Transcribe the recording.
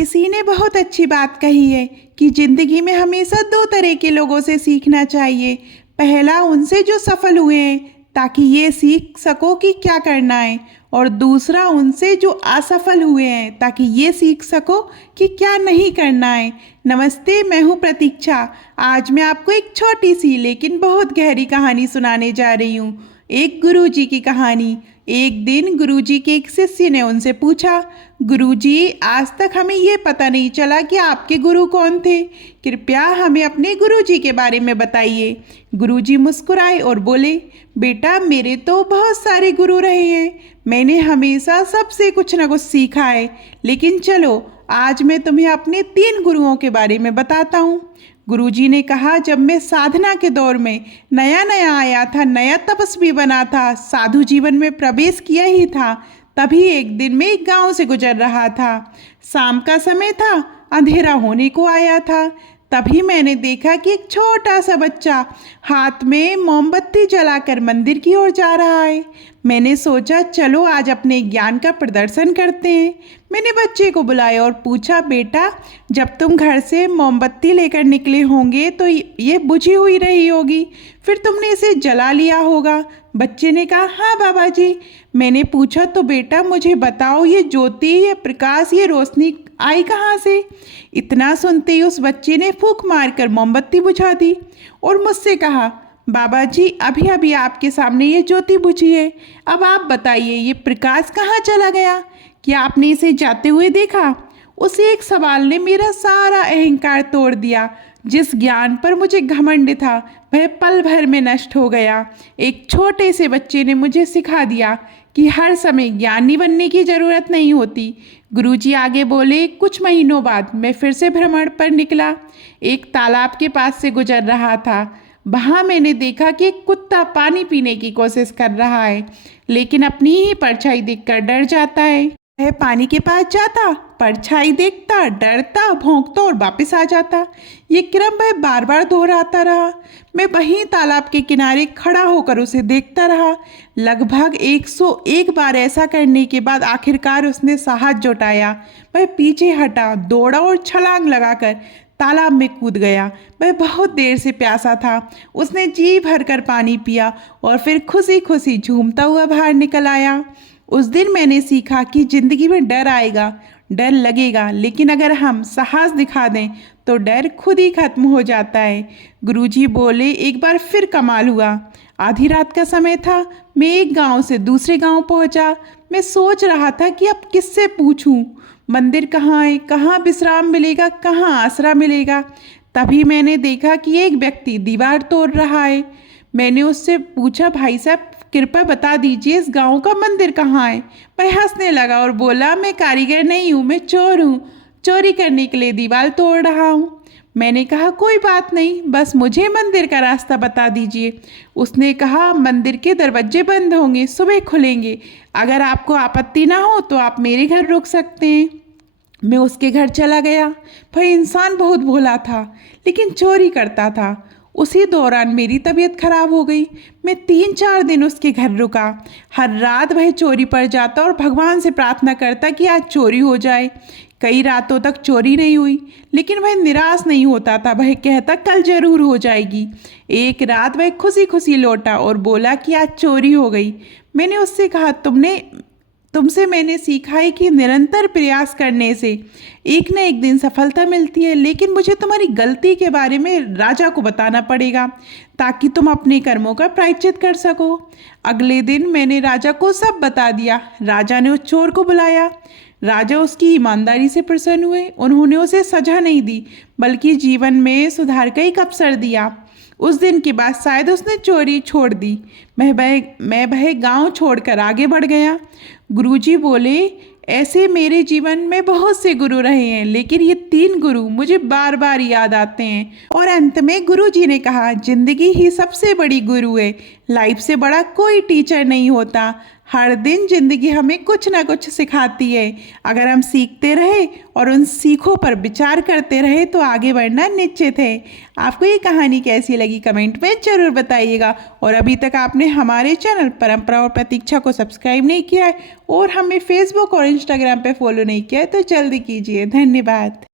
किसी ने बहुत अच्छी बात कही है कि जिंदगी में हमेशा दो तरह के लोगों से सीखना चाहिए। पहला उनसे जो सफल हुए हैं ताकि ये सीख सको कि क्या करना है, और दूसरा उनसे जो असफल हुए हैं ताकि ये सीख सको कि क्या नहीं करना है। नमस्ते, मैं हूँ प्रतीक्षा। आज मैं आपको एक छोटी सी लेकिन बहुत गहरी कहानी सुनाने जा रही हूँ। एक गुरुजी की कहानी। एक दिन गुरुजी के एक शिष्य ने उनसे पूछा, गुरुजी, आज तक हमें ये पता नहीं चला कि आपके गुरु कौन थे। कृपया हमें अपने गुरुजी के बारे में बताइए। गुरुजी मुस्कुराए और बोले, बेटा, मेरे तो बहुत सारे गुरु रहे हैं। मैंने हमेशा सबसे कुछ न कुछ सीखा है। लेकिन चलो, आज मैं तुम्हें अपने 3 गुरुओं के बारे में बताता हूँ। गुरुजी ने कहा, जब मैं साधना के दौर में नया नया आया था, नया तपस्वी बना था, साधु जीवन में प्रवेश किया ही था, तभी एक दिन मैं एक गांव से गुजर रहा था। शाम का समय था, अंधेरा होने को आया था। तभी मैंने देखा कि एक छोटा सा बच्चा हाथ में मोमबत्ती जलाकर मंदिर की ओर जा रहा है। मैंने सोचा, चलो आज अपने ज्ञान का प्रदर्शन करते हैं। मैंने बच्चे को बुलाया और पूछा, बेटा, जब तुम घर से मोमबत्ती लेकर निकले होंगे तो ये बुझी हुई रही होगी, फिर तुमने इसे जला लिया होगा। बच्चे ने कहा, हाँ बाबा जी। मैंने पूछा, तो बेटा मुझे बताओ, ये ज्योति, ये प्रकाश, ये रोशनी आई कहाँ से? इतना सुनते ही उस बच्चे ने फूंक मारकर मोमबत्ती बुझा दी और मुझसे कहा, बाबा जी, अभी अभी आपके सामने ये ज्योति बुझी है। अब आप बताइए, ये प्रकाश कहाँ चला गया? क्या आपने इसे जाते हुए देखा? उस एक सवाल ने मेरा सारा अहंकार तोड़ दिया। जिस ज्ञान पर मुझे घमंड था वह पल भर में नष्ट हो गया। एक छोटे से बच्चे ने मुझे सिखा दिया कि हर समय ज्ञानी बनने की जरूरत नहीं होती। गुरुजी आगे बोले, कुछ महीनों बाद मैं फिर से भ्रमण पर निकला। एक तालाब के पास से गुजर रहा था। वहाँ मैंने देखा कि एक कुत्ता पानी पीने की कोशिश कर रहा है, लेकिन अपनी ही परछाई देखकर डर जाता है। वह पानी के पास जाता, परछाई देखता, डरता, भौंकता और वापस आ जाता। ये क्रम वह बार बार दोहराता रहा। मैं वहीं तालाब के किनारे खड़ा होकर उसे देखता रहा। लगभग 101 बार ऐसा करने के बाद आखिरकार उसने साहस जुटाया। वह पीछे हटा, दौड़ा और छलांग लगाकर तालाब में कूद गया। वह बहुत देर से प्यासा था। उसने जी भरकर पानी पिया और फिर खुशी खुशी झूमता हुआ बाहर निकल आया। उस दिन मैंने सीखा कि जिंदगी में डर आएगा, डर लगेगा, लेकिन अगर हम साहस दिखा दें तो डर खुद ही खत्म हो जाता है। गुरुजी बोले, एक बार फिर कमाल हुआ। आधी रात का समय था। मैं एक गांव से दूसरे गांव पहुंचा। मैं सोच रहा था कि अब किससे पूछूं, मंदिर कहाँ है, कहाँ विश्राम मिलेगा, कहाँ आसरा मिलेगा। तभी मैंने देखा कि एक व्यक्ति दीवार तोड़ रहा है। मैंने उससे पूछा, भाई साहब, कृपया बता दीजिए इस गांव का मंदिर कहाँ है। वह हंसने लगा और बोला, मैं कारीगर नहीं हूँ, मैं चोर हूँ। चोरी करने के लिए दीवार तोड़ रहा हूँ। मैंने कहा, कोई बात नहीं, बस मुझे मंदिर का रास्ता बता दीजिए। उसने कहा, मंदिर के दरवाजे बंद होंगे, सुबह खुलेंगे। अगर आपको आपत्ति ना हो तो आप मेरे घर रुक सकते हैं। मैं उसके घर चला गया। वह इंसान बहुत भोला था, लेकिन चोरी करता था। उसी दौरान मेरी तबीयत खराब हो गई। मैं 3-4 दिन उसके घर रुका। हर रात वह चोरी पर जाता और भगवान से प्रार्थना करता कि आज चोरी हो जाए। कई रातों तक चोरी नहीं हुई, लेकिन वह निराश नहीं होता था। वह कहता, कल जरूर हो जाएगी। एक रात वह खुशी खुशी लौटा और बोला कि आज चोरी हो गई। मैंने उससे कहा, तुमसे मैंने सीखा है कि निरंतर प्रयास करने से एक न एक दिन सफलता मिलती है, लेकिन मुझे तुम्हारी गलती के बारे में राजा को बताना पड़ेगा ताकि तुम अपने कर्मों का प्रायश्चित कर सको। अगले दिन मैंने राजा को सब बता दिया। राजा ने उस चोर को बुलाया। राजा उसकी ईमानदारी से प्रसन्न हुए। उन्होंने उसे सजा नहीं दी, बल्कि जीवन में सुधार का एक अवसर दिया। उस दिन के बाद शायद उसने चोरी छोड़ दी। मैं वह गांव छोड़कर आगे बढ़ गया। गुरुजी बोले, ऐसे मेरे जीवन में बहुत से गुरु रहे हैं, लेकिन ये 3 गुरु मुझे बार बार याद आते हैं। और अंत में गुरुजी ने कहा, जिंदगी ही सबसे बड़ी गुरु है। लाइफ से बड़ा कोई टीचर नहीं होता। हर दिन ज़िंदगी हमें कुछ ना कुछ सिखाती है। अगर हम सीखते रहे और उन सीखों पर विचार करते रहे तो आगे बढ़ना निश्चित है। आपको ये कहानी कैसी लगी कमेंट में ज़रूर बताइएगा। और अभी तक आपने हमारे चैनल परंपरा और प्रतीक्षा को सब्सक्राइब नहीं किया है और हमें फेसबुक और इंस्टाग्राम पे फॉलो नहीं किया है तो जल्दी कीजिए। धन्यवाद।